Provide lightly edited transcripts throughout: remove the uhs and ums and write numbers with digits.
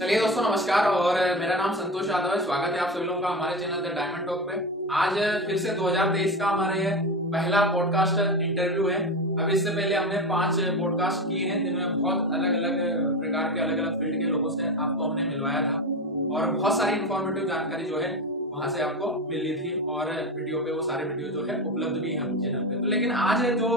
चलिए दोस्तों, नमस्कार। और मेरा नाम संतोष यादव है। स्वागत है आप सभी लोगों का हमारे चैनल द डायमंड टॉक पे। आज फिर से 2023 का हमारे ये पहला पॉडकास्ट इंटरव्यू है। अभी इससे पहले हमने 5 पॉडकास्ट किए हैं जिनमें बहुत अलग अलग प्रकार के अलग अलग फील्ड के लोगों से आपको हमने मिलवाया था और बहुत सारी इंफॉर्मेटिव जानकारी जो है वहां से आपको मिली थी और वीडियो पे वो सारे वीडियो जो है उपलब्ध भी है चैनल पे। तो लेकिन आज जो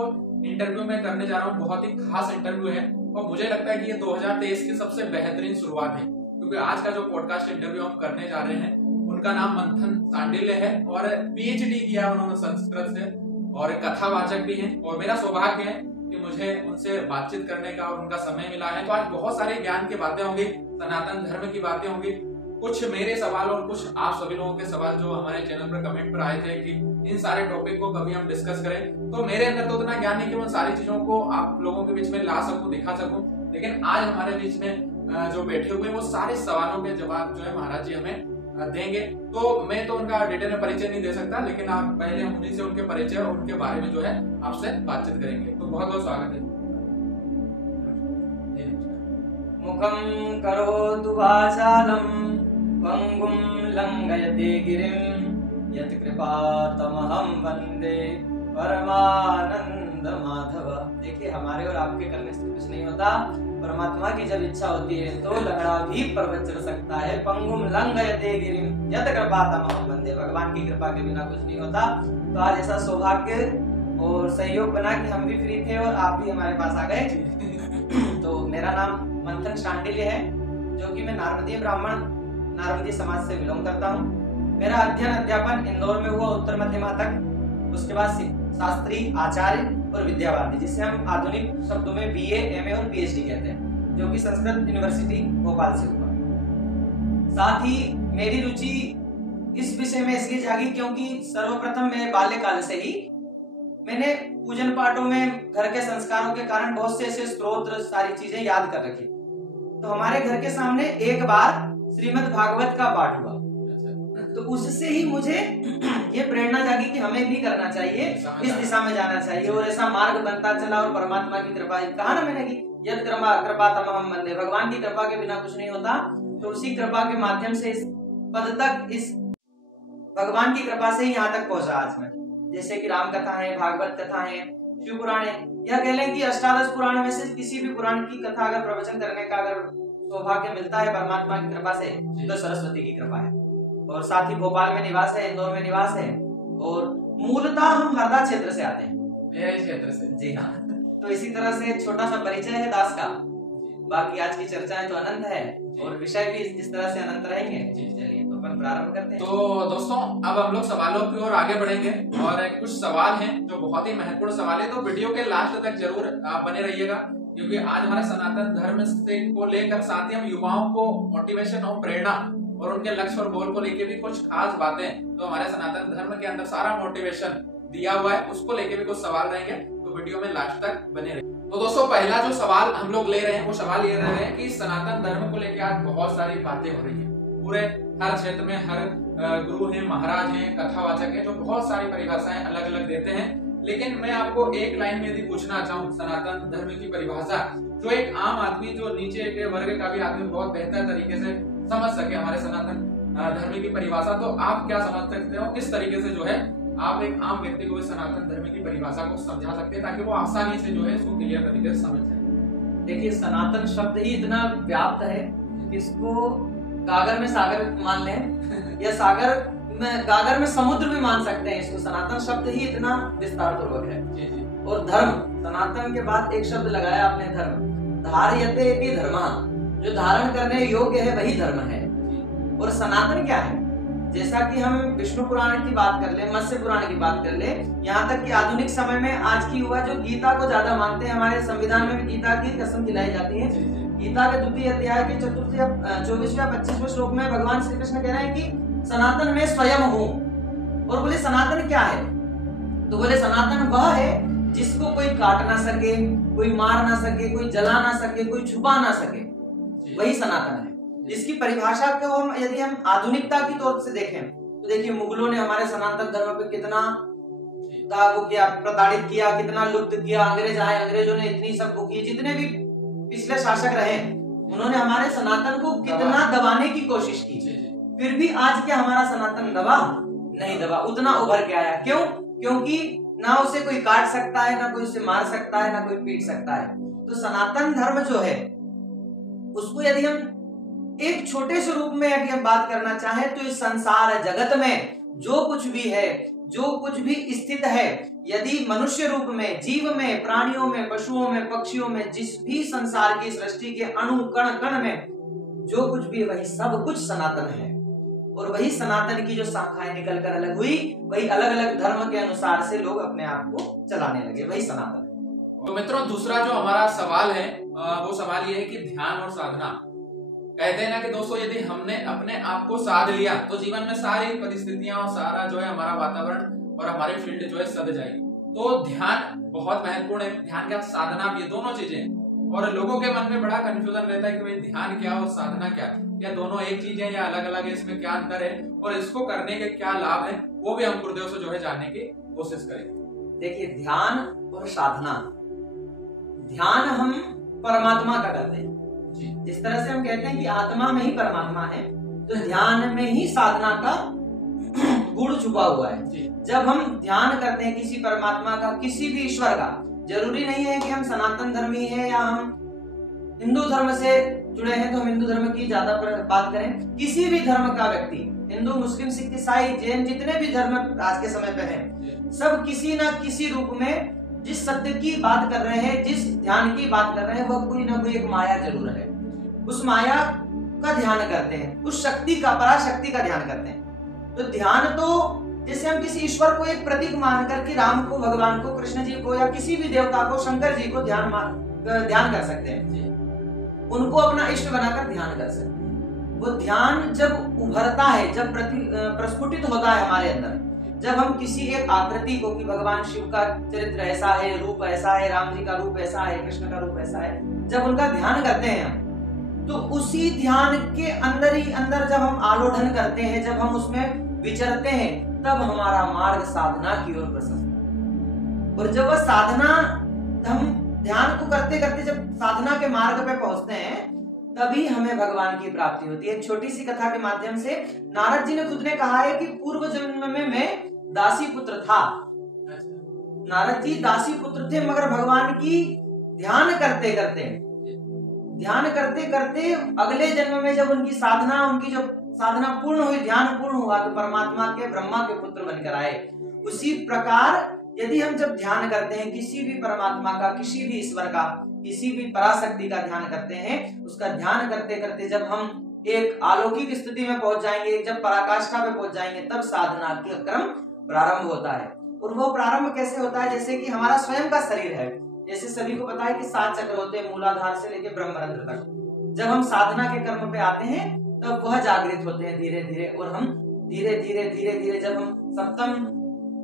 इंटरव्यू मैं करने जा रहा हूँ बहुत ही खास इंटरव्यू है और मुझे लगता है कि ये 2023 की सबसे बेहतरीन शुरुआत है, क्योंकि आज का जो पॉडकास्ट इंटरव्यू हम करने जा रहे हैं उनका नाम मंथन सांडिल्य है और पीएचडी किया उन्होंने संस्कृत से और कथावाचक भी हैं। और मेरा सौभाग्य है कि मुझे उनसे बातचीत करने का और उनका समय मिला है। तो आज बहुत सारे ज्ञान की बातें होंगी, सनातन धर्म की बातें होंगी, कुछ मेरे सवाल और कुछ आप सभी लोगों के सवाल जो हमारे चैनल पर कमेंट पर आए थे कि इन सारे टॉपिक को कभी हम डिस्कस करें। तो मेरे अंदर तो उतना ज्ञान नहीं कि मैं सारी चीजों को आप लोगों के बीच में ला सकूं, दिखा सकूं, लेकिन आज हमारे बीच में जो बैठे हुए वो सारे सवालों के जवाब जो है महाराज जी हमें देंगे। तो मैं तो उनका डिटेल में परिचय नहीं दे सकता, लेकिन आप पहले हम उन्हीं से उनके परिचय और उनके बारे में जो है आपसे बातचीत करेंगे। तो बहुत बहुत स्वागत है। मुखं करोतु वाचालं पंगुं लंघयते गिरिं यत्कृपातमहं वन्दे परमानंद माधव। देखिए, हमारे और आपके करने से कुछ नहीं होता, परमात्मा की जब इच्छा होती है तो लंगड़ा भी पर्वत चढ़ सकता है। पंगुम लंघयते गिरिं यत्कृपातमहं वन्दे, भगवान की कृपा के बिना कुछ नहीं होता। तो आज ऐसा सौभाग्य और सहयोग बना कि हम भी फ्री थे और आप भी हमारे पास आ गए। तो मेरा नाम मंथन सांडिल्य है, जो कि मैं नारदीय ब्राह्मण नारदीय समाज से बिलोंग करता हूँ। मेरा अध्ययन अध्यापन इंदौर में हुआ उत्तर मध्यमा तक। उसके बाद शास्त्री, आचार्य और विद्यावादी, जिसे हम आधुनिक शब्दों में बीए, एमए और पीएचडी कहते हैं, जो कि संस्कृत यूनिवर्सिटी भोपाल से हुआ। साथ ही मेरी रुचि इस विषय में इसलिए जागी क्योंकि सर्वप्रथम मैं बाल्यकाल से ही मैंने पूजन पाठों में घर के संस्कारों के कारण बहुत से ऐसे स्तोत्र, सारी चीजें याद कर रखी। तो हमारे घर के सामने एक बार श्रीमद् भागवत का पाठ हुआ, तो उससे ही मुझे ये प्रेरणा जागी कि हमें भी करना चाहिए, इस दिशा में जाना चाहिए। और ऐसा मार्ग बनता चला और परमात्मा की कृपा, कहा ना मैंने कि यद कृपातमहं वन्दे, भगवान की कृपा के बिना कुछ नहीं होता। तो उसी कृपा के माध्यम से इस पद तक, इस भगवान की कृपा से ही यहाँ तक पहुंचा आज मैं। जैसे कि राम कथा है, भागवत कथा है, शिव पुराण है, या कह लें कि अष्टादश पुराण में से किसी भी पुराण की कथा अगर प्रवचन करने का अगर सौभाग्य मिलता है परमात्मा की कृपा से, तो सरस्वती की कृपा है। और साथ ही भोपाल में निवास है, इंदौर में निवास है, और मूलतः हम हरदा क्षेत्र से आते हैं, मेरे क्षेत्र से। जी हाँ। तो इसी तरह से छोटा सा परिचय है दास का। बाकी आज की चर्चाएं तो अनंत है और विषय भी जिस तरह से अनंत रहेंगे। चलिए तो अपन प्रारंभ करते हैं। तो दोस्तों, अब हम लोग सवालों की ओर आगे बढ़ेंगे और कुछ सवाल हैं जो बहुत ही महत्वपूर्ण सवाल है। तो वीडियो के लास्ट तक जरूर आप बने रहिएगा, क्योंकि आज हमारे सनातन धर्म से को लेकर साथ ही हम युवाओं को मोटिवेशन और प्रेरणा और उनके लक्ष्य और गोल को लेकर भी कुछ खास बातें, तो हमारे सनातन धर्म के अंदर सारा मोटिवेशन दिया हुआ है, उसको लेकर भी कुछ सवाल रहेंगे। तो वीडियो में लास्ट तक बने रहिए। तो दोस्तों, पहला जो सवाल हम लोग ले रहे हैं वो सवाल ये रह रहे हैं कि सनातन धर्म को लेकर आज बहुत सारी बातें हो रही है। पूरे हर क्षेत्र में हर गुरु हैं, महाराज हैं, कथावाचक हैं, जो बहुत सारी परिभाषाएं अलग अलग देते हैं। लेकिन मैं आपको एक लाइन में यदि पूछना चाहूँ सनातन धर्म की परिभाषा, जो एक आम आदमी, जो नीचे के वर्ग का भी आदमी बहुत बेहतर तरीके से समझ सके हमारे सनातन धर्म की परिभाषा, तो आप क्या समझ सकते हो, किस तरीके से जो है आप एक आम व्यक्ति को सनातन धर्म की परिभाषा को समझा सकते हैं, ताकि वो आसानी से जो है इसको क्लियर तरीके से समझ जाए। देखिए, सनातन शब्द ही इतना व्याप्त है कि इसको गागर में सागर मान लें या सागर में गागर में समुद्र भी मान सकते हैं इसको। सनातन शब्द ही इतना विस्तार पूर्वक है। और धर्म, सनातन के बाद एक शब्द लगाया आपने, धर्म। धार्यते भी धर्मः, जो धारण करने योग्य है वही धर्म है। और सनातन क्या है? जैसा कि हम विष्णु पुराण की बात कर ले, मत्स्य पुराण की बात कर ले, यहाँ तक कि आधुनिक समय में आज की युवा जो गीता को ज्यादा मानते हैं, हमारे संविधान में भी गीता की कसम खिलाई जाती है। गीता के 2 अध्याय के 24वें 25वें श्लोक में भगवान श्री कृष्ण कह रहे हैं कि सनातन में स्वयं हूँ। और बोले सनातन क्या है? तो बोले सनातन वह है जिसको कोई काट ना सके, कोई मार ना सके, कोई जला ना सके, कोई छुपा ना सके, वही सनातन है। इसकी परिभाषा को हम यदि हम आधुनिकता की तौर से देखें तो देखिए, मुगलों ने हमारे सनातन धर्म पे कितना वो किया, प्रताड़ित किया, कितना लुप्त किया। अंग्रेज आए, अंग्रेजों ने इतनी सब की, जितने भी पिछले शासक रहे उन्होंने हमारे सनातन को कितना दबाने की कोशिश की, फिर भी आज क्या हमारा सनातन दबा नहीं दबा, उतना उभर के आया। क्यों? क्योंकि ना उसे कोई काट सकता है, ना कोई उसे मार सकता है, ना कोई पीट सकता है। तो सनातन धर्म जो है उसको यदि हम एक छोटे से रूप में यदि हम बात करना चाहें तो इस संसार जगत में जो कुछ भी है, जो कुछ भी स्थित है, यदि मनुष्य रूप में, जीव में, प्राणियों में, पशुओं में, पक्षियों में, जिस भी संसार की सृष्टि के अणु कण कण में जो कुछ भी, वही सब कुछ सनातन है। और वही सनातन की जो शाखाएं निकल कर अलग हुई, वही अलग अलग धर्म के अनुसार से लोग अपने आप को चलाने लगे, वही सनातन है। तो मित्रों, दूसरा जो हमारा सवाल है वो सवाल ये है कि ध्यान और साधना। कहते हैं ना कि दोस्तों, यदि हमने अपने आप को साध लिया तो जीवन में सारी परिस्थितियां और सारा जो है हमारा वातावरण और हमारी फील्ड जो है सद जाएगी। तो ध्यान बहुत महत्वपूर्ण है, ध्यान क्या, साधना भी, दोनों चीजें। और लोगों के मन में बड़ा कंफ्यूजन रहता है कि भाई ध्यान क्या और साधना क्या, या दोनों एक चीज है या अलग अलग है, इसमें क्या अंतर है और इसको करने के क्या लाभ है, वो भी हम गुरुदेव से जो है जानने की कोशिश करेंगे। देखिए, ध्यान और साधना, ध्यान हम परमात्मा का करते हैं। जिस तरह से हम कहते हैं कि आत्मा में ही परमात्मा है, तो ध्यान में ही साधना का गुण छुपा हुआ है। जब हम ध्यान करते हैं किसी परमात्मा का, किसी भी ईश्वर का, जरूरी नहीं है कि हम सनातन धर्मी हैं या हम हिंदू धर्म से जुड़े हैं तो हम हिंदू धर्म की ज्यादा बात करें। किसी भी धर्म का व्यक्ति, हिंदू, मुस्लिम, सिख, ईसाई, जैन, जितने भी धर्म आज के समय पे हैं, सब किसी ना किसी रूप में जिस सत्य की बात कर रहे हैं, जिस ध्यान की बात कर रहे हैं, वह कोई ना कोई एक माया जरूर है। उस माया का ध्यान करते हैं, उस शक्ति का, पराशक्ति का ध्यान करते हैं। तो ध्यान तो जैसे हम किसी ईश्वर को एक प्रतीक मानकर कि राम को, भगवान को, कृष्ण जी को या किसी भी देवता को, शंकर जी को ध्यान कर सकते हैं, उनको अपना इष्ट बनाकर ध्यान कर सकते हैं। वो ध्यान जब उभरता है, जब प्रस्फुटित होता है हमारे अंदर, जब हम किसी एक आकृति को, कि भगवान शिव का चरित्र ऐसा है, रूप ऐसा है, राम जी का रूप ऐसा है, कृष्ण का रूप ऐसा है, जब उनका ध्यान करते हैं हम, तो उसी ध्यान के अंदर ही अंदर जब हम आलोढ़न करते हैं, जब हम उसमें विचरते हैं, तब हमारा मार्ग साधना की ओर प्रशस्त। और जब वह साधना, हम ध्यान को करते करते जब साधना के मार्ग पे पहुंचते हैं, तभी हमें भगवान की प्राप्ति होती है। एक छोटी सी कथा के माध्यम से नारद जी ने खुद ने कहा है कि पूर्व जन्म में मैं दासी पुत्र था। नारद जी दासी पुत्र थे, मगर भगवान की ध्यान करते करते अगले जन्म में जब उनकी साधना पूर्ण हुई, ध्यान पूर्ण हुआ, तो परमात्मा के, ब्रह्मा के पुत्र बनकर आए। उसी प्रकार यदि हम जब ध्यान करते हैं किसी भी परमात्मा का, किसी भी ईश्वर का, किसी भी पराशक्ति का ध्यान करते हैं, उसका ध्यान करते करते जब हम एक अलौकिक स्थिति में पहुंच जाएंगे, जब पराकाष्ठा पे पहुंच जाएंगे, तब साधना का क्रम प्रारंभ होता है। और वो प्रारंभ कैसे होता है? जैसे कि हमारा स्वयं का शरीर है, जैसे सभी को पता है कि 7 चक्र होते हैं, मूलाधार से लेकर ब्रह्मरंध्र तक। जब हम साधना के कर्म पे आते हैं तब वह जागृत होते हैं धीरे धीरे, और हम धीरे धीरे जब हम सप्तम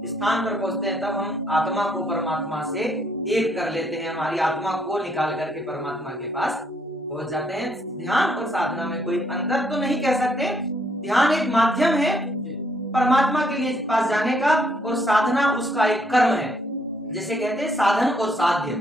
स्थान पर पहुंचते हैं, तब हम आत्मा को परमात्मा से एक कर लेते हैं, हमारी आत्मा को निकाल करके परमात्मा के पास पहुंच जाते हैं। ध्यान और साधना में कोई अंतर तो नहीं कह सकते, ध्यान एक माध्यम है परमात्मा के लिए पास जाने का, और साधना उसका एक कर्म है। जैसे कहते हैं साधन और साध्य,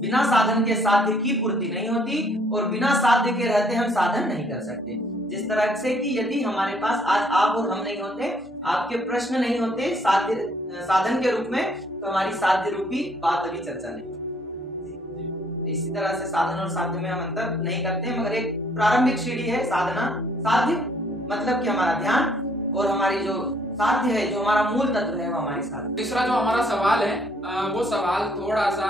बिना साधन के साध्य की पूर्ति नहीं होती, और बिना साध्य के रहते हम साधन नहीं कर सकते। जिस तरह से कि यदि हमारे पास आज आप और हम नहीं होते, आपके प्रश्न नहीं होते साधन के रूप में, तो हमारी साध्य रूपी बात अभी चर्चा नहीं होती। इसी तरह से साधन और साध्य में हम अंतर नहीं करते, मगर एक प्रारंभिक सीढ़ी है साधना। साध्य मतलब कि हमारा ध्यान, और हमारी जो साध्य है, जो हमारा मूल तत्व है, वो हमारी साध्य। तीसरा जो हमारा सवाल है वो सवाल थोड़ा सा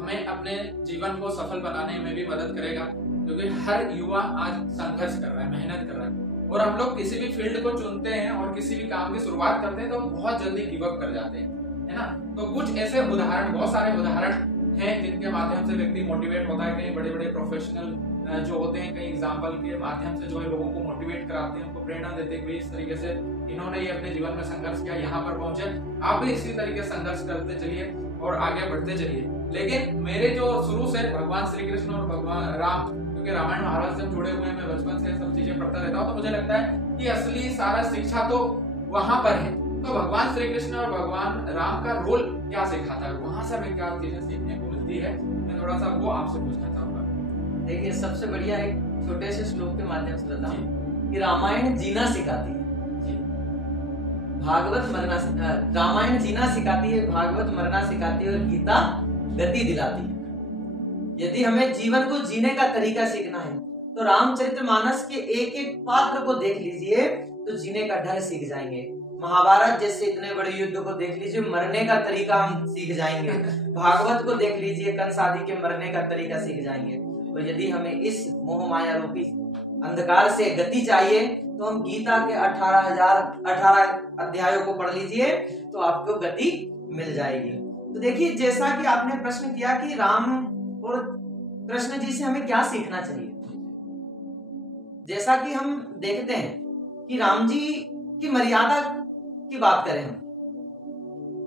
हमें अपने जीवन को सफल बनाने में भी मदद करेगा, क्योंकि हर युवा आज संघर्ष कर रहा है, मेहनत कर रहा है, और हम लोग किसी भी फील्ड को चुनते हैं और किसी भी काम की शुरुआत करते हैं तो हम बहुत जल्दी गिव अप कर जाते हैं, है ना। तो कुछ ऐसे उदाहरण, बहुत सारे उदाहरण हैं जिनके माध्यम से व्यक्ति मोटिवेट होता है। कई बड़े बड़े प्रोफेशनल जो होते हैं, कई एग्जाम्पल के माध्यम से जो है लोगों को मोटिवेट कराते हैं, उनको प्रेरणा देते हैं कि इस तरीके से इन्होंने ये अपने जीवन में संघर्ष किया, यहाँ पर पहुंचे, आप भी इसी तरीके से संघर्ष करते चलिए और आगे बढ़ते चलिए। लेकिन मेरे जो शुरू से भगवान श्री कृष्ण और भगवान राम, क्योंकि रामायण महाभारत से जुड़े हुए हैं, मैं बचपन से सब चीजें पढ़ता रहता हूँ, तो मुझे लगता है कि असली सारा शिक्षा तो वहां पर है। तो भगवान श्री कृष्ण और भगवान राम का रोल क्या सिखाता है, वहां से हमें क्या चीजें सीखने को मिलती है, मैं थोड़ा सा वो आपसे पूछना चाहूंगा। देखिए सबसे बढ़िया एक छोटे से श्लोक के माध्यम से बताऊं कि रामायण जीना सिखाती है, भागवत मरना, रामायण जीना सिखाती है, भागवत मरना सिखाती है और गीता गति दिलाती है। यदि हमें जीवन को जीने का तरीका सीखना है तो रामचरितमानस के एक एक पात्र को देख लीजिए तो जीने का ढंग सीख जाएंगे। महाभारत जैसे इतने बड़े युद्ध को देख लीजिए, मरने का तरीका हम सीख जाएंगे। भागवत को देख लीजिए, कंस आदि के मरने का तरीका सीख जाएंगे। और यदि हमें इस मोह माया रूपी अंधकार से गति चाहिए तो हम गीता के 18 अध्यायों को पढ़ लीजिए तो आपको गति मिल जाएगी। तो देखिए जैसा कि आपने प्रश्न किया कि राम और कृष्ण जी से हमें क्या सीखना चाहिए, जैसा कि हम देखते हैं कि राम जी की मर्यादा की बात करें हम,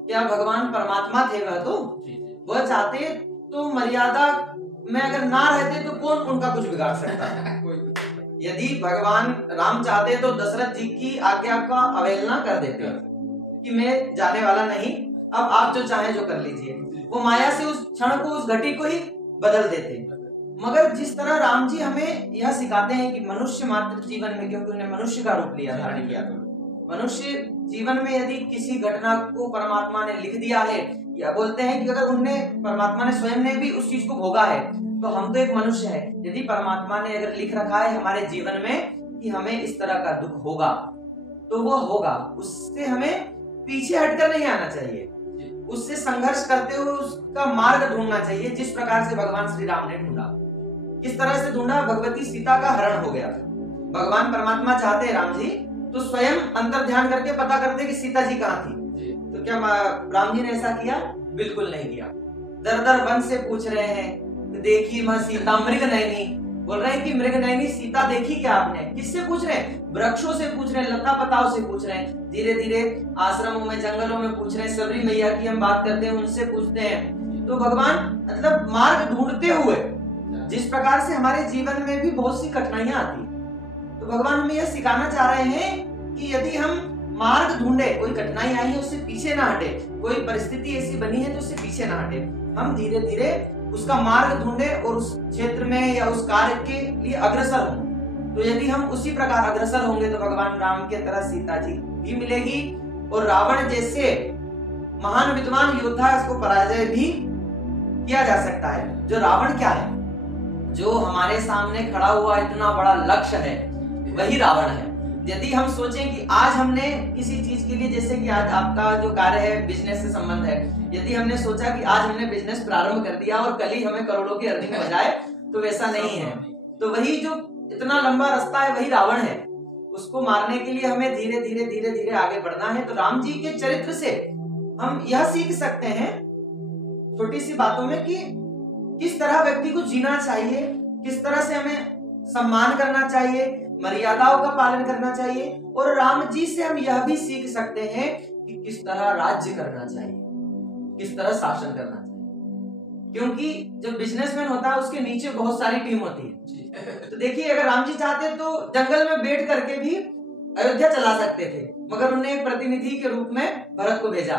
क्या भगवान परमात्मा थे वह चाहते तो मर्यादा में अगर ना रहते तो कौन उनका कुछ बिगाड़ सकता है। यदि भगवान राम चाहते तो दशरथ जी की आज्ञा का अवहेलना कर देते कि मैं जाने वाला नहीं, अब आप जो चाहे जो कर लीजिए। वो माया से उस क्षण को, उस घटी को ही बदल देते। मगर जिस तरह राम जी हमें यह सिखाते हैं कि मनुष्य मात्र जीवन में, क्योंकि उन्हें मनुष्य का रूप लिया, धारण किया, मनुष्य जीवन में यदि किसी घटना को परमात्मा ने लिख दिया है, या बोलते हैं कि अगर उनने, परमात्मा ने स्वयं ने भी उस चीज को भोगा है तो हम तो एक मनुष्य है। यदि परमात्मा ने अगर लिख रखा है हमारे जीवन में कि हमें इस तरह का दुख होगा तो वो होगा, उससे हमें पीछे हटकर नहीं आना चाहिए, उससे संघर्ष करते हुए उसका मार्ग ढूंढना चाहिए। जिस प्रकार से भगवान श्री राम ने ढूंढा, किस तरह से ढूंढा, भगवती सीता का हरण हो गया। भगवान परमात्मा चाहते राम जी तो स्वयं अंतर ध्यान करके पता करते कि सीता जी कहाँ थी। तो क्या राम जी ने ऐसा किया? बिल्कुल नहीं किया। दर दर वन से पूछ रहे हैं, देखी मां सीता मृग नयनी, बोल रहे हैं कि मृग नयनी सीता देखी क्या आपने? किससे पूछ रहे हैं? वृक्षों से पूछ रहे हैं, लता पताओं से पूछ रहे हैं, धीरे धीरे आश्रमों में, जंगलों में पूछ रहे हैं, सबरी मैया की हम बात करते हैं उनसे पूछते हैं। तो भगवान मतलब मार्ग ढूंढते हुए, जिस प्रकार से हमारे जीवन में भी बहुत सी कठिनाइयां आती है, तो भगवान हमें यह सिखाना चाह रहे हैं कि यदि हम मार्ग ढूंढे, कोई कठिनाई आई है उससे पीछे ना हटे, कोई परिस्थिति ऐसी बनी है तो उससे पीछे ना हटे, हम धीरे धीरे उसका मार्ग ढूंढे और उस क्षेत्र में या उस कार्य के लिए अग्रसर हों। तो यदि हम उसी प्रकार अग्रसर होंगे तो भगवान राम के तरह सीता जी भी मिलेगी और रावण जैसे महान विद्वान योद्धा इसको पराजय भी किया जा सकता है। जो रावण क्या है, जो हमारे सामने खड़ा हुआ इतना बड़ा लक्ष्य है, वही रावण है। यदि हम सोचें कि आज हमने किसी चीज के लिए, जैसे कि आज आपका जो कार्य है बिजनेस से संबंध है, यदि हमने सोचा कि आज हमने बिजनेस प्रारंभ कर दिया और कल ही हमें करोड़ों की अर्निंग हो जाए, तो वैसा नहीं है। तो वही जो इतना लंबा रास्ता है वही रावण है, उसको मारने के लिए हमें धीरे धीरे धीरे धीरे आगे बढ़ना है। तो राम जी के चरित्र से हम यह सीख सकते हैं छोटी सी बातों में कि किस तरह व्यक्ति को जीना चाहिए, किस तरह से हमें सम्मान करना चाहिए, मर्यादाओं का पालन करना चाहिए। और राम जी से हम यह भी सीख सकते हैं कि किस तरह राज्य करना चाहिए, किस तरह शासन करना चाहिए। क्योंकि जब बिजनेसमैन होता है उसके नीचे बहुत सारी टीम होती है। तो देखिए अगर राम जी चाहते तो जंगल में बैठ करके भी अयोध्या चला सकते थे, मगर उन्होंने एक प्रतिनिधि के रूप में भरत को भेजा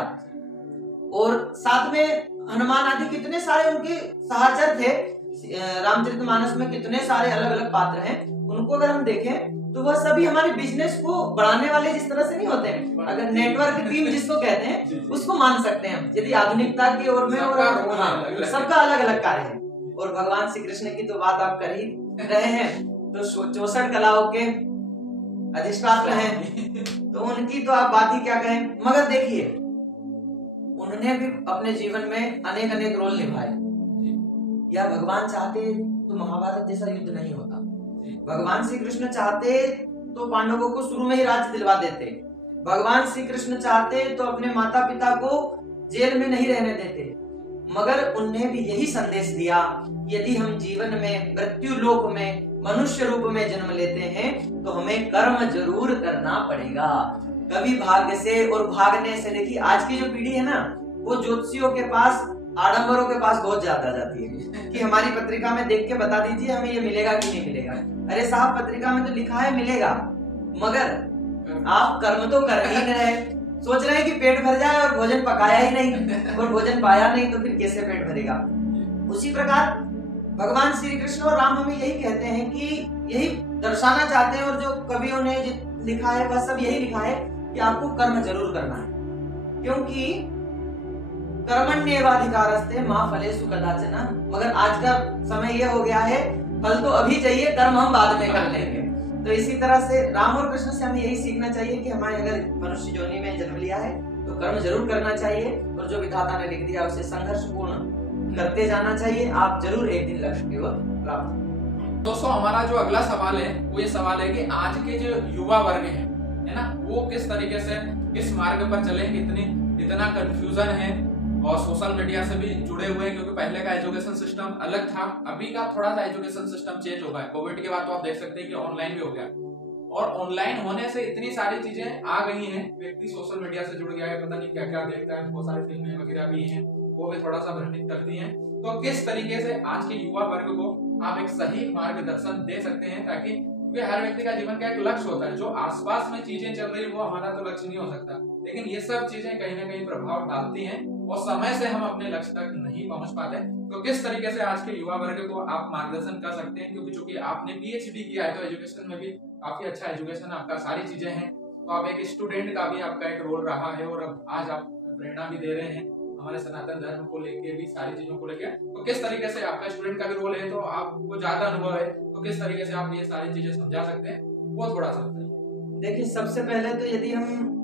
और साथ में हनुमान आदि कितने सारे उनके सहचर थे। रामचरितमानस में कितने सारे अलग अलग पात्र हैं, उनको अगर हम देखें तो वह सभी हमारे बिजनेस को बढ़ाने वाले जिस तरह से नहीं होते हैं, अगर नेटवर्क टीम जिसको कहते हैं उसको मान सकते हैं यदि आधुनिकता की ओर में। और सबका अलग अलग कार्य है। और भगवान श्री कृष्ण की तो बात आप कर ही रहे हैं, तो 64 कलाओं के अधिष्ठाता हैं, तो उनकी तो आप बात ही क्या कहें। मगर देखिए उन्होंने भी अपने जीवन में अनेक अनेक रोल निभाए। या भगवान चाहते तो महाभारत जैसा युद्ध नहीं होता। भगवान श्री कृष्ण चाहते तो पांडवों को शुरू में ही राज्य दिलवा देते। भगवान श्री कृष्ण चाहते तो अपने माता पिता को जेल में नहीं रहने देते। मगर उन्हें भी यही संदेश दिया, यदि हम जीवन में मृत्यु लोक में मनुष्य रूप में जन्म लेते हैं तो हमें कर्म जरूर करना पड़ेगा। कभी भाग्य से और भागने से। देखिए आज की जो पीढ़ी है ना, वो ज्योतिषियों के पास, आडंबरों के पास बहुत ज्यादा जाती है कि हमारी पत्रिका में देख के बता दीजिए हमें ये मिलेगा कि नहीं मिलेगा। अरे साहब पत्रिका में तो लिखा है मिलेगा, मगर आप कर्म तो कर ही नहीं रहे। सोच रहे हैं कि पेट भर जाए और भोजन पकाया ही नहीं और भोजन पाया नहीं, तो फिर कैसे पेट भरेगा। उसी प्रकार भगवान श्री कृष्ण और राम हमें यही कहते हैं कि यही दर्शाना चाहते हैं, और जो कवियों ने लिखा है वह सब यही लिखा है कि आपको कर्म जरूर करना है, क्योंकि कर्मण्येवाधिकारस्ते मा फलेषु कदाचन। मगर आज का समय यह हो गया है, फल तो अभी चाहिए, कर्म हम बाद में कर लेंगे। तो इसी तरह से राम और कृष्ण से हमें यही सीखना चाहिए कि हमारे अगर मनुष्य योनि में जन्म लिया है तो कर्म जरूर करना चाहिए, और जो विधाता ने लिख दिया उसे संघर्षपूर्ण करते जाना चाहिए। आप जरूर एक दिन लक्ष्य की ओर प्राप्त। दोस्तों, हमारा जो अगला सवाल है वो ये सवाल है कि आज के जो युवा वर्ग है ना, वो किस तरीके से किस मार्ग पर चले। इतना कंफ्यूजन है और सोशल मीडिया से भी जुड़े हुए हैं, क्योंकि पहले का एजुकेशन सिस्टम अलग था, अभी का थोड़ा सा एजुकेशन सिस्टम चेंज हो गया है। कोविड के बाद तो आप देख सकते हैं कि ऑनलाइन भी हो गया, और ऑनलाइन होने से इतनी सारी चीजें आ गई हैं, व्यक्ति सोशल मीडिया से जुड़ गया है, पता नहीं क्या क्या देखता है, बहुत सारी फिल्में वगैरह भी हैं, वो भी थोड़ा सा भ्रमित करती हैं। तो किस तरीके से आज के युवा वर्ग को आप एक सही मार्गदर्शन दे सकते हैं, ताकि क्योंकि हर व्यक्ति का जीवन का एक लक्ष्य होता है, जो आसपास में चीजें चल रही वो हमारा तो लक्ष्य नहीं हो सकता, लेकिन ये सब चीजें कहीं ना कहीं प्रभाव डालती हैं और समय से हम अपने लक्ष्य तक नहीं पहुंच पाते। तो किस तरीके से आज के युवा वर्ग को आप मार्गदर्शन कर सकते हैं, क्योंकि चूंकि आपने पीएचडी किया है तो एजुकेशन में भी काफी अच्छा एजुकेशन आपका, सारी चीजें हैं, तो आप एक स्टूडेंट का भी आपका एक रोल रहा है, और अब आज आप प्रेरणा भी दे रहे हैं हमारे सनातन धर्म को लेके भी, सारी चीजों को लेके। तो किस तरीके से आपका स्टूडेंट का भी रोल है, तो आपको ज्यादा अनुभव है, तो किस तरीके से आप ये सारी चीजें समझा सकते हैं, वो थोड़ा सा बताइए। देखिए, सबसे पहले तो यदि हम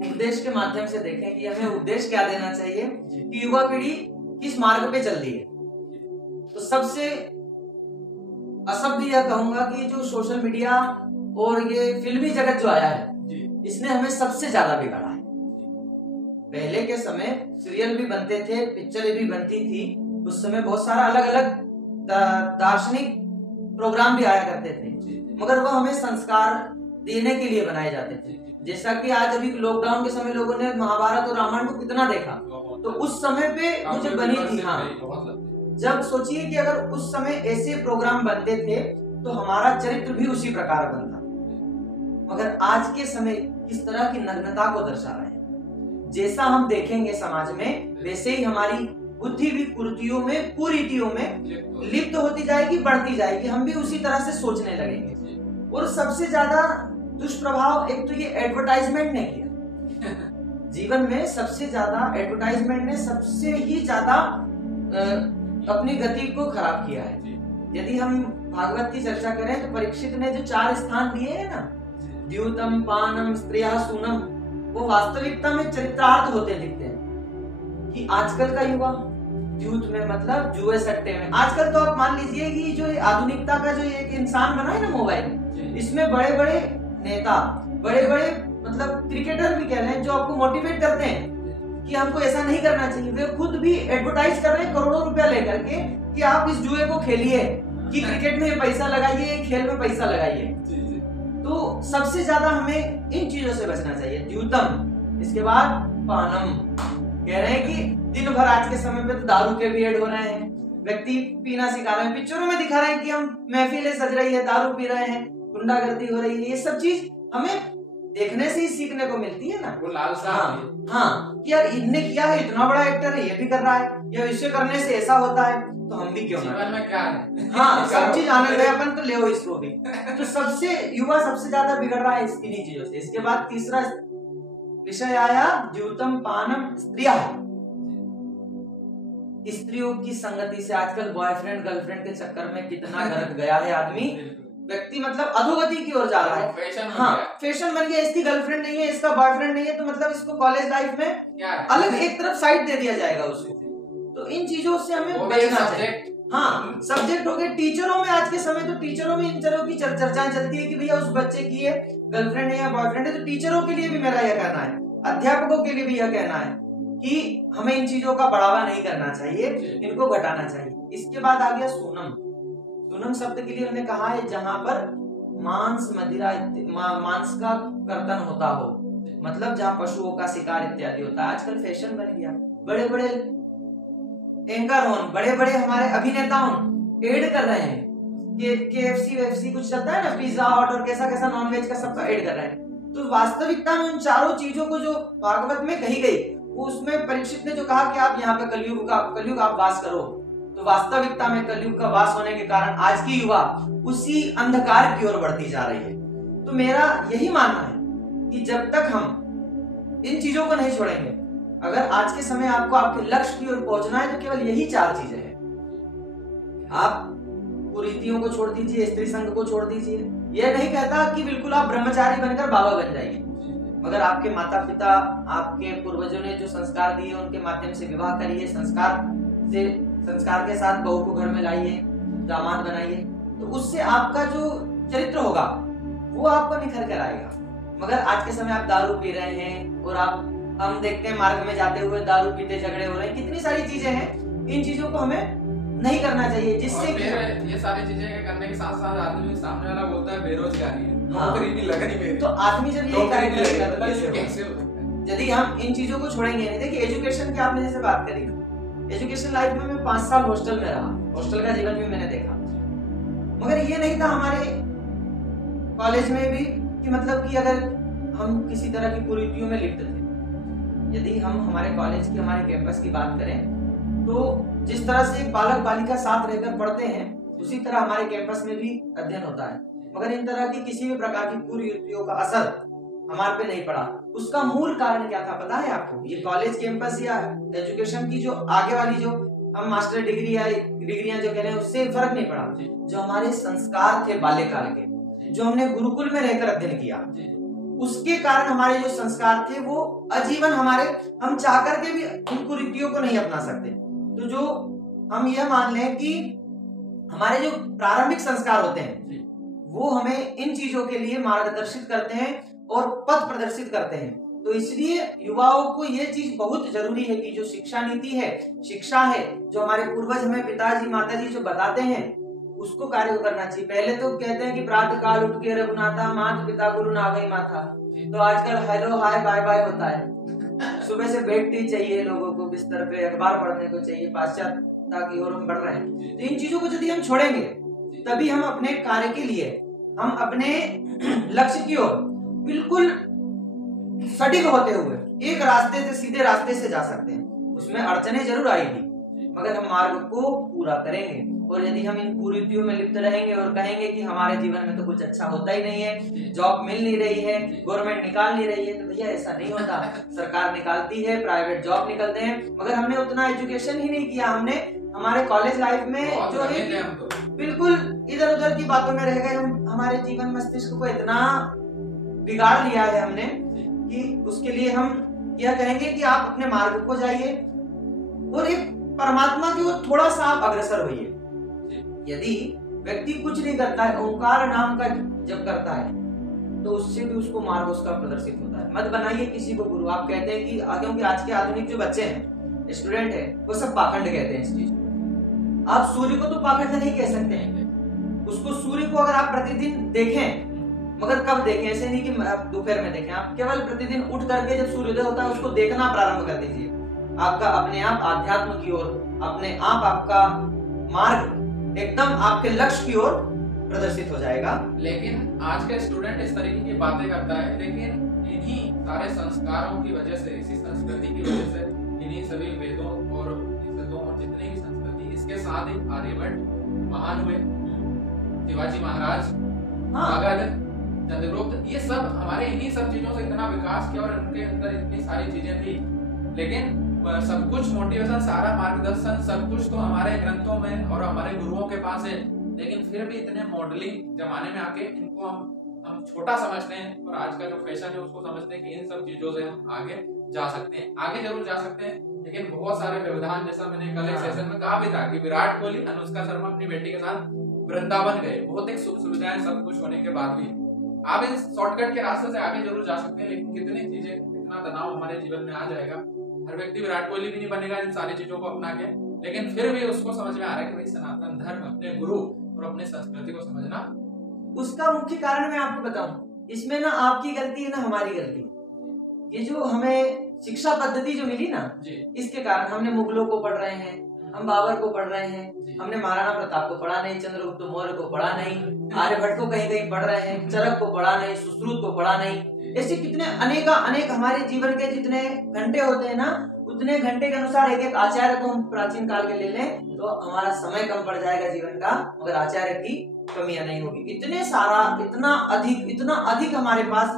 उपदेश के माध्यम से देखें कि हमें उपदेश क्या देना चाहिए कि युवा पीढ़ी किस मार्ग पे चल रही है, तो सबसे असभ्य यह कहूंगा कि जो सोशल मीडिया और ये फिल्मी जगत जो आया है, इसने हमें सबसे ज्यादा बिगाड़ा है। पहले के समय सीरियल भी बनते थे, पिक्चरें भी बनती थी, उस समय बहुत सारा अलग अलग दार्शनिक प्रोग्राम भी आया करते थे, मगर वह हमें संस्कार देने के लिए बनाए जाते थे। जैसा कि आज अभी लॉकडाउन के समय लोगों ने महाभारत और रामायण को कितना देखा, तो उस समय पे मुझे बनी थी। हाँ, जब सोचिए कि अगर उस समय ऐसे प्रोग्राम बनते थे तो हमारा चरित्र भी उसी प्रकार बनता, मगर आज के समय किस तरह की नग्नता को दर्शा रहे हैं। जैसा हम देखेंगे समाज में, वैसे ही हमारी बुद्धि भी कुरीतियों में लिप्त होती जाएगी, बढ़ती जाएगी, हम भी उसी तरह से सोचने लगेंगे। और सबसे ज्यादा दुष्प्रभाव एक तो ये एडवर्टाइजमेंट ने किया जीवन में, सबसे ज्यादा एडवर्टाइजमेंट ने सबसे ही ज्यादा अपनी गति को खराब किया है। यदि हम भागवत की चर्चा करें तो परीक्षित ने जो 4 स्थान दिए हैं ना, द्यूतम, पानम, स्त्रिया, सूनम, वो वास्तविकता में चरित्रार्थ होते दिखते हैं। कि आजकल का युवा द्यूत में मतलब जुए सट्टे में, आजकल तो आप मान लीजिए कि जो आधुनिकता का जो एक इंसान बना है ना मोबाइल, इसमें बड़े बड़े नेता, बड़े बड़े मतलब क्रिकेटर भी कह रहे हैं, जो आपको मोटिवेट करते हैं कि हमको ऐसा नहीं करना चाहिए, वे खुद भी एडवर्टाइज कर रहे हैं करोड़ों रुपया लेकर के कि आप इस जुए को खेलिए, कि क्रिकेट में पैसा लगाइए, खेल में पैसा लगाइए। तो सबसे ज्यादा हमें इन चीजों से बचना चाहिए। द्यूतम, इसके बाद पानम, कह रहे हैं कि दिन भर आज के समय पे तो दारू के भी ऐड हो रहे हैं, व्यक्ति पीना सिखा रहे हैं, पिक्चरों में दिखा रहे हैं कि हम महफिलें सज रही है, दारू पी रहे हैं, गुंडागर्दी हो रही है, ये सब चीज हमें देखने से ही सीखने को मिलती है ना। वो लालसा। हाँ, कि यार इनने किया है, इतना बड़ा एक्टर है, ये भी कर रहा है, या इसे करने से ऐसा होता है, तो हम भी क्यों ना। जीवन में क्या है, हाँ, सब चीज आने लगे अपन, तो ले इसको भी। तो सबसे युवा सबसे ज्यादा बिगड़ रहा है इन्हीं चीजों से। इसके बाद तीसरा विषय आया द्यूतम, पानम, स्त्रिया, स्त्रियों की संगति से आजकल बॉयफ्रेंड गर्लफ्रेंड के चक्कर में कितना गर्क गया है आदमी, व्यक्ति मतलब अधोगति की ओर जा रहा है। फैशन बन गया, इसकी गर्लफ्रेंड नहीं है, इसका बॉयफ्रेंड नहीं है, तो मतलब इसको कॉलेज लाइफ में अलग एक तरफ साइड दे दिया जाएगा उसको। तो इन चीजों से हमें बचना चाहिए। हाँ, सब्जेक्ट हो गए। टीचरों में आज के समय तो टीचरों में इन तरह की चर्चाएं चलती है कि भैया उस बच्चे की है गर्लफ्रेंड है या बॉयफ्रेंड है, तो टीचरों के लिए भी मेरा यह कहना है, अध्यापकों के लिए भी यह कहना है कि हमें इन चीजों का बढ़ावा नहीं करना चाहिए, इनको घटाना चाहिए। इसके बाद आ गया सूनम। सूनम शब्द के लिए हमने कहा है जहां पर मांस, मदिरा, मांस का कर्तन होता हो, मतलब जहां पशुओं का शिकार इत्यादि होता है। आजकल फैशन बन गया, बड़े बड़े एंकर होन, बड़े बड़े हमारे अभिनेता होन एड कर रहे हैं कि KFC वेफसी कुछ चलता है ना, पिज्जा हट और कैसा कैसा नॉनवेज का सबका एड कर रहे हैं। तो वास्तविकता में उन चारों चीजों को जो भागवत में कही गई, उसमें परीक्षित ने जो कहा कि आप यहाँ पे कलयुग आप वास करो, तो वास्तविकता में कलयुग का वास होने के कारण आज की युवा उसी अंधकार की ओर बढ़ती जा रही है। तो मेरा यही मानना है कि जब तक हम इन चीजों को नहीं छोड़ेंगे, अगर आज के समय आपको आपके लक्ष्य की ओर पहुंचना है तो केवल यही 4 चीजें हैं। आप कुरीतियों को छोड़ दीजिए, स्त्री संग को छोड़ दीजिए। यह नहीं कहता कि बिल्कुल आप ब्रह्मचारी बनकर बाबा बन जाइए, मगर आपके माता पिता, आपके पूर्वजों ने जो संस्कार दिए उनके माध्यम से विवाह करिए, संस्कार के साथ बहू को घर में लाइए, दामाद बनाइए, तो उससे आपका जो चरित्र होगा वो आपको निखर कर आएगा। मगर आज के समय आप दारू पी रहे हैं और हम देखते हैं मार्ग में जाते हुए दारू पीते झगड़े हो रहे हैं, कितनी सारी चीजें हैं। इन चीजों को हमें नहीं करना चाहिए, जिससे ये सारी चीजें करने के साथ साथ आदमी सामने वाला बोलता है बेरोजगारी है, नौकरी नहीं लग रही मेरी। तो आदमी जब ये करेगा, यदि हम इन चीजों को छोड़ेंगे नहीं। देखिए एजुकेशन की आपने जैसे बात करी, एजुकेशन लाइफ में मैं 5 साल हॉस्टल में रहा, हॉस्टल का जीवन भी मैंने देखा, मगर ये नहीं था हमारे कॉलेज में भी कि मतलब कि अगर हम किसी तरह की कुरीतियों में लिप्त थे। यदि हम हमारे कॉलेज की, हमारे कैंपस की बात करें तो जिस तरह से एक बालक बालिका साथ रहकर पढ़ते हैं उसी तरह हमारे कैंपस में भी अध्ययन होता है, मगर इन तरह की किसी भी प्रकार की कुरीतियों का असर हमारे पे नहीं पड़ा। उसका मूल कारण क्या था पता है आपको? ये कॉलेज कैंपस या एजुकेशन की जो आगे वाली जो हम मास्टर डिग्री या डिग्रियां जो कह रहे हैं उससे फर्क नहीं पड़ा। जो हमारे संस्कार थे बाल्यकाल के, जो हमने गुरुकुल में रहकर अध्ययन किया, उसके कारण हमारे जो संस्कार थे वो आजीवन हम चाह करके भी इन कुरीतियों को नहीं अपना सकते। तो जो हम यह मान लें कि हमारे जो प्रारंभिक संस्कार होते हैं वो हमें इन चीजों के लिए मार्गदर्शित करते हैं और पथ प्रदर्शित करते हैं। तो इसलिए युवाओं को यह चीज बहुत जरूरी है कि जो शिक्षा नीति है, शिक्षा है, जो हमारे पूर्वज हमें पिताजी माताजी जो बताते हैं उसको कार्य करना चाहिए। पहले तो कहते हैं कि प्रातः काल उठ के रघुनाथा, माता पिता गुरु नागई माथा। तो आजकल हेलो हाय बाय बाय होता है। सुबह से बेड टी चाहिए लोगों को, बिस्तर पे अखबार पढ़ने को चाहिए, पाश्चात्य की ओर हम बढ़ रहे हैं। तो इन चीजों को यदि हम छोड़ेंगे तभी हम अपने कार्य के लिए, हम अपने लक्ष्य की ओर बिल्कुल सटीक होते हुए एक रास्ते से, सीधे रास्ते से जा सकते हैं। उसमें अड़चने जरूर आएगी मगर हम मार्ग को पूरा करेंगे। और यदि हम इन कुरीतियों में लिप्त रहेंगे और कहेंगे कि हमारे जीवन में तो कुछ अच्छा होता ही नहीं है, जॉब मिल नहीं रही है, गवर्नमेंट निकाल नहीं रही है, तो भैया ऐसा नहीं होता। सरकार निकालती है, प्राइवेट जॉब निकलते हैं, मगर हमने उतना एजुकेशन ही नहीं किया। हमने हमारे कॉलेज लाइफ में जो है बिल्कुल इधर उधर की बातों में रह गए। हमारे जीवन मस्तिष्क को इतना बिगाड़ लिया है हमने कि उसके लिए हम यह कहेंगे कि आप अपने मार्ग को जाइए और एक परमात्मा की ओर थोड़ा सा आप अग्रसर होइए। यदि व्यक्ति कुछ नहीं करता है, ओंकार नाम का जप करता है, तो उससे भी उसको मार्ग उसका प्रदर्शित होता है। मत बनाइए किसी को गुरु। आप कहते हैं कि क्योंकि आज के आधुनिक जो बच्चे हैं, स्टूडेंट है, वो सब पाखंड कहते हैं इस चीज को। आप सूर्य को तो पाखंड नहीं कह सकते हैं। उसको, सूर्य को अगर आप प्रतिदिन देखें, मगर कब देखें, ऐसे नहीं कि दोपहर में देखें, आप केवल प्रतिदिन उठ करके जब सूर्योदय होता है उसको देखना प्रारंभ कर दीजिए। आपका अपने आप आध्यात्म की ओर, अपने आप आपका मार्ग एकदम आपके लक्ष्य की ओर प्रदर्शित हो जाएगा। लेकिन आज का स्टूडेंट इस तरीके की बातें करता है, लेकिन इन्हीं सारे संस्कारों की वजह से, इसी संस्कृति की वजह से, इन्हीं सभी वेदों और उपनिषदों और जितने भी संस्कृति, इसके साथ ही आर्यभट्ट महान हुए, शिवाजी महाराज, मगध, चंद्रगुप्त, ये सब हमारे इन्हीं सब चीजों से इतना विकास किया और उनके अंदर इतनी सारी चीजें थी। लेकिन सब कुछ मोटिवेशन, सारा मार्गदर्शन, सब कुछ तो हमारे ग्रंथों में और हमारे गुरुओं के पास है। लेकिन फिर भी इतने मॉडलिंग जमाने में आके इनको हम छोटा समझते हैं और आज का जो फैशन है उसको समझते हैं कि इन सब चीजों से हम आगे जा सकते हैं। आगे जरूर जा सकते हैं, लेकिन बहुत सारे व्यवधान, जैसा मैंने कल एक सेशन में कहा भी था कि विराट कोहली, अनुष्का शर्मा अपनी बेटी के साथ वृंदावन गए, बहुत एक सुख सुविधाएं सब कुछ होने के बाद भी। आप इस शॉर्टकट के रास्ते से आगे जरूर जा सकते हैं, लेकिन कितनी चीजें, कितना तनाव हमारे जीवन में आ जाएगा। हर व्यक्ति विराट कोहली भी नहीं बनेगा इन सारी चीजों को अपना के, लेकिन फिर भी उसको समझ में आ रहा है कि भाई सनातन धर्म, अपने गुरु और अपने संस्कृति को समझना। उसका मुख्य कारण मैं आपको बताऊं, इसमें ना आपकी गलती है ना हमारी गलती। ये जो हमें शिक्षा पद्धति जो मिली ना, इसके कारण हमने मुगलों को पढ़ रहे हैं, हम बाबर को पढ़ रहे हैं, हमने महाराणा प्रताप को पढ़ा नहीं, चंद्रगुप्त मौर्य को पढ़ा नहीं, आर्यभट्ट को कहीं कहीं पढ़ रहे हैं, चरक को पढ़ा नहीं, सुश्रुत को पढ़ा नहीं। ऐसे कितने अनेक हमारे जीवन के जितने घंटे होते हैं ना, उतने घंटे के अनुसार एक एक आचार्य को हम प्राचीन काल के ले लें तो हमारा समय कम पड़ जाएगा जीवन का, मगर आचार्य की कमियां नहीं होगी। इतना अधिक हमारे पास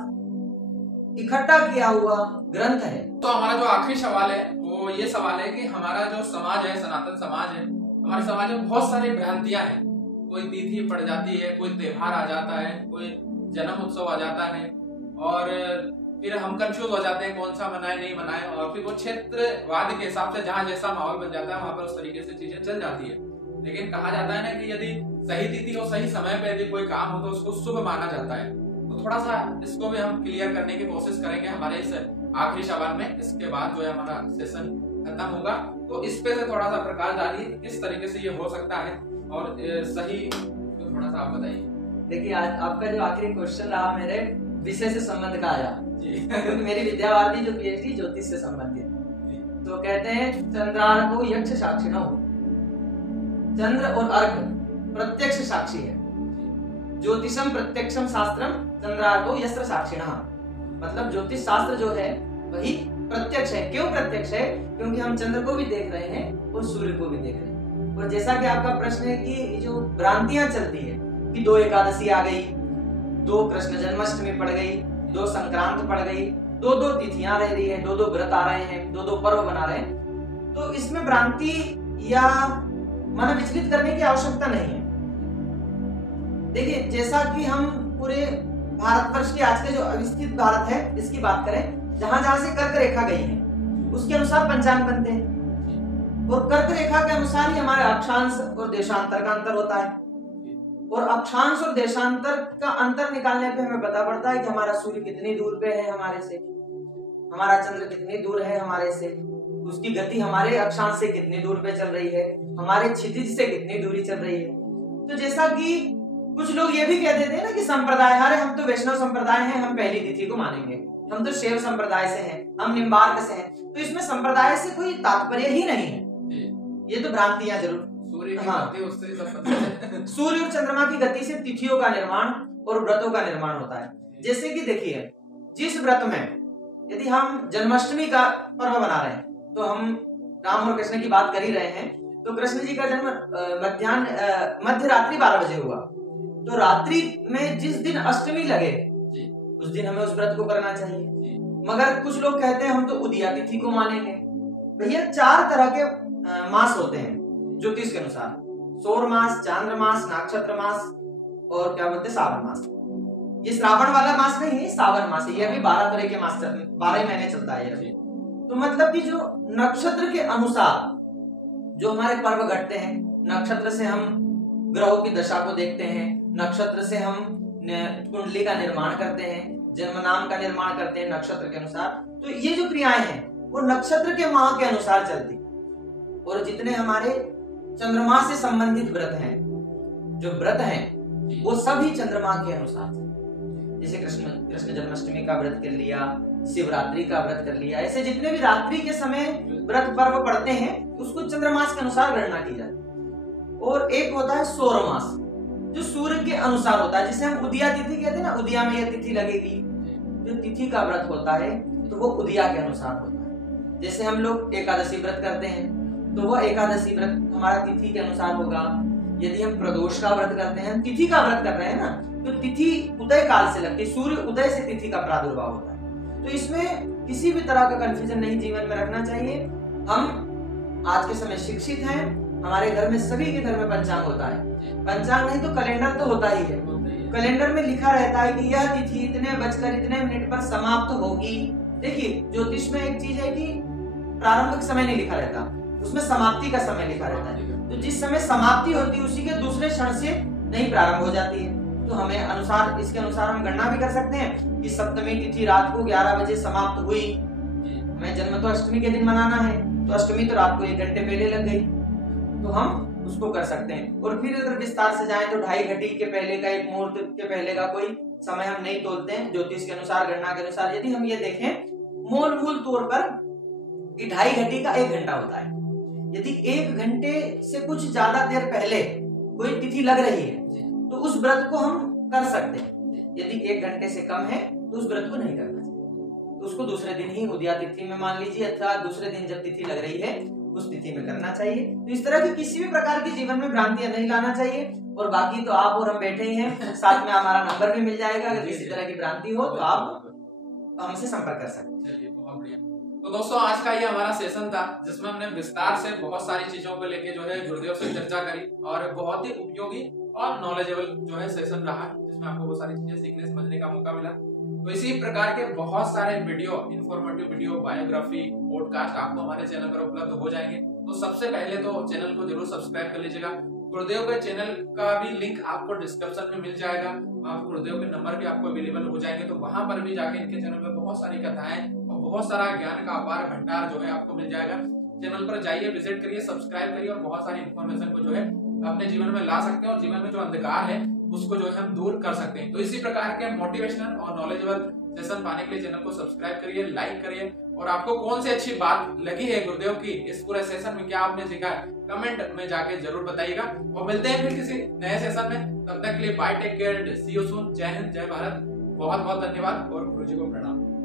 इकट्ठा किया हुआ ग्रंथ है। तो हमारा जो आखिरी सवाल है वो ये सवाल है कि हमारा जो समाज है, सनातन समाज है, हमारे समाज में बहुत सारी भ्रांतियां हैं। कोई तिथि पड़ जाती है, कोई त्योहार आ जाता है, कोई जन्म उत्सव आ जाता है, और फिर हम कंफ्यूज हो जाते हैं कौन सा मनाए नहीं मनाए, और फिर वो क्षेत्रवाद के हिसाब से जहाँ जैसा माहौल बन जाता है वहां पर उस तरीके से चीजें चल जाती है। लेकिन कहा जाता है ना कि यदि सही तिथि और सही समय पे यदि कोई काम हो तो उसको शुभ माना जाता है। तो थोड़ा सा इसको भी हम क्लियर करने की कोशिश करेंगे हमारे इस आखिरी सवाल में। इसके बाद जो है हमारा सेशन खत्म होगा, तो इस पे से थोड़ा सा प्रकाश डालिए किस तरीके से ये हो सकता है और सही, तो थोड़ा सा आप बताइए। देखिए आज आपका जो आखिरी क्वेश्चन रहा मेरे विषय से संबंध का आया क्योंकि मेरी विद्यावारिधि जो पीएचडी ज्योतिष से संबंधित, तो कहते हैं चंद्रार्को यक्ष साक्षिणो, चंद्र और अर्क प्रत्यक्ष साक्षी है। ज्योतिषम प्रत्यक्षम शास्त्रम चंद्रार्को यस्त्र साक्षिणः, मतलब ज्योतिष शास्त्र जो है वही प्रत्यक्ष है। क्यों प्रत्यक्ष है? क्योंकि हम चंद्र को भी देख रहे हैं और सूर्य को भी देख रहे हैं। और जैसा कि आपका प्रश्न है कि जो भ्रांतियां चलती है कि 2 एकादशी आ गई, 2 कृष्ण जन्माष्टमी पड़ गई, 2 संक्रांत पड़ गई, 2 तिथियां रह रही है, 2 व्रत आ रहे हैं, 2 पर्व बना रहे हैं, तो इसमें भ्रांति या मन विचलित करने की आवश्यकता नहीं है। देखिए जैसा कि हम पूरे भारतवर्ष के आज के जो अवस्थित भारत है इसकी बात करें, जहां जहां से कर्क रेखा गई है उसके अनुसार पंचांग बनते हैं, और कर्क रेखा के अनुसार ही हमारे अक्षांश और देशांतर का अंतर होता है, और अक्षांश और देशांतर का अंतर निकालने पे हमें पता पड़ता है कि हमारा सूर्य कितनी दूर पे है हमारे से, हमारा चंद्र कितनी दूर है हमारे से, उसकी गति हमारे अक्षांश से कितनी दूर पे चल रही है, हमारे क्षितिज से कितनी दूरी चल रही है। तो जैसा कि कुछ लोग ये भी कह देते हैं ना कि संप्रदाय, अरे हम तो वैष्णव संप्रदाय हैं, हम पहली तिथि को मानेंगे, हम तो शैव संप्रदाय से हैं, हम निम्बार्क से हैं, तो इसमें संप्रदाय से कोई तात्पर्य ही नहीं है। ये तो भ्रांतियां जरूर। सूर्य और चंद्रमा की गति से तिथियों का निर्माण और व्रतों का निर्माण होता है। जैसे कि देखिए जिस व्रत में यदि हम जन्माष्टमी का पर्व बना रहे हैं तो हम राम और कृष्ण की बात कर ही रहे हैं, तो कृष्ण जी का जन्म मध्य रात्रि 12 बजे हुआ, तो रात्रि में जिस दिन अष्टमी लगे उस दिन हमें उस व्रत को करना चाहिए। मगर कुछ लोग कहते हैं हम तो उदया तिथि को मानेंगे। भैया 4 तरह के मास होते हैं ज्योतिष के अनुसार, सौर मास, चांद्र मास, नक्षत्र मास और क्या बोलते हैं सावन मास। ये श्रावण वाला मास नहीं है, सावन मास है। ये अभी 12 तरह के मास 12 महीने चलता है ये। तो मतलब कि जो नक्षत्र के अनुसार जो हमारे पर्व घटते हैं, नक्षत्र से हम ग्रहों की दशा को देखते हैं, नक्षत्र से हम कुंडली का निर्माण करते हैं, जन्म नाम का निर्माण करते हैं नक्षत्र के अनुसार। तो ये जो क्रियाएं हैं वो नक्षत्र के माह के अनुसार चलती, और जितने हमारे चंद्रमा से संबंधित व्रत हैं, जो व्रत हैं वो सभी चंद्रमा के अनुसार। जैसे कृष्ण जन्माष्टमी का व्रत कर लिया, शिवरात्रि का व्रत कर लिया, ऐसे जितने भी रात्रि के समय व्रत पर्व पड़ते हैं उसको चंद्रमास के अनुसार गणना की जाती है। और एक होता है सौर मास जो सूर्य के अनुसार होता है, जिसे हम उदया तिथि कहते हैं ना, उदया में यह तिथि लगेगी। जो तिथि का व्रत होता है तो वो उदया के अनुसार होता है। जैसे हम लोग एकादशी व्रत करते हैं तो वह एकादशी व्रत हमारा तिथि के अनुसार होगा। यदि हम प्रदोष का व्रत करते हैं, तिथि का व्रत कर रहे हैं ना, तो तिथि उदय काल से लगती है, सूर्य उदय से तिथि का प्रादुर्भाव होता है। तो इसमें किसी भी तरह का कंफ्यूजन नहीं जीवन में रखना चाहिए। हम आज के समय शिक्षित हैं, हमारे घर में सभी के घर में पंचांग होता है। पंचांग नहीं तो कैलेंडर तो होता ही है। कैलेंडर में लिखा रहता है कि यह तिथि इतने बजकर इतने मिनट पर समाप्त होगी। देखिए ज्योतिष में एक चीज है कि प्रारंभिक समय नहीं लिखा रहता, उसमें समाप्ति का समय लिखा रहता है। तो जिस समय समाप्ति होती है उसी के दूसरे क्षण से नई प्रारंभ हो जाती है। तो हमें अनुसार इसके अनुसार हम गणना भी कर सकते हैं कि सप्तमी तिथि रात को 11 बजे समाप्त हुई, हमें जन्म तो अष्टमी के दिन मनाना है, तो अष्टमी तो रात को 1 घंटे पहले लग गई, तो हम उसको कर सकते हैं। और फिर अगर विस्तार से जाएं तो 2:30 घटी के पहले का, 1 मुहूर्त के पहले का कोई समय हम नहीं तोलते हैं ज्योतिष के अनुसार, गणना के अनुसार। यदि हम ये देखें मूल तौर पर कि 2:30 घटी का 1 घंटा होता है। यदि 1 घंटे से कुछ ज्यादा देर पहले कोई तिथि लग रही है तो उस व्रत को हम कर सकते हैं। यदि 1 घंटे से कम है तो उस व्रत को नहीं करना चाहिए। तो उसको दूसरे दिन ही उदया तिथि में मान लीजिए, अथवा दूसरे दिन जब तिथि लग रही है उस तिथि में करना चाहिए। तो इस तरह की किसी भी प्रकार की जीवन में भ्रांतियां नहीं लाना चाहिए। और बाकी तो आप और हम बैठे ही हैं, साथ में हमारा नंबर भी मिल जाएगा, अगर किसी तरह की भ्रांति हो तो आप हमसे संपर्क कर सकते हैं। चलिए बहुत बढ़िया। तो दोस्तों आज का ये हमारा सेशन था जिसमें हमने विस्तार से बहुत सारी चीजों को लेके जो है गुरुदेव से चर्चा करी और बहुत ही उपयोगी और नॉलेजेबल जो है सेशन रहा, जिसमें आपको बहुत सारी चीजें सीखने समझने का मौका मिला। तो इसी प्रकार के बहुत सारे video, informative video, biography, podcast आपको हमारे चैनल पर उपलब्ध हो जाएंगे। तो सबसे पहले तो चैनल को जरूर सब्सक्राइब कर लीजिएगा। गुरुदेव के चैनल का भी लिंक आपको डिस्क्रिप्शन में मिल जाएगा। आप गुरुदेव के नंबर भी आपको अवेलेबल हो जाएंगे, तो वहां पर भी जाके इनके चैनल पे बहुत सारी कथाएं और बहुत सारा ज्ञान का अपार भंडार जो है आपको मिल जाएगा। चैनल पर जाइए, विजिट करिए, सब्सक्राइब करिए और बहुत सारी इन्फॉर्मेशन को जो है अपने जीवन में ला सकते हैं और जीवन में जो अंधकार है उसको जो है हम दूर कर सकते हैं। तो इसी प्रकार के मोटिवेशनल और नॉलेजेबल सेशन पाने के लिए चैनल को सब्सक्राइब करिए, लाइक करिए। और आपको कौन सी अच्छी बात लगी है गुरुदेव की इस पूरे सेशन में, क्या आपने सीखा है, कमेंट में जाके जरूर बताइएगा। और मिलते हैं फिर किसी नए सेशन में, तब तक के लिए bye, take care, see you soon. जय हिंद, जय भारत। बहुत बहुत धन्यवाद और गुरुजी को प्रणाम।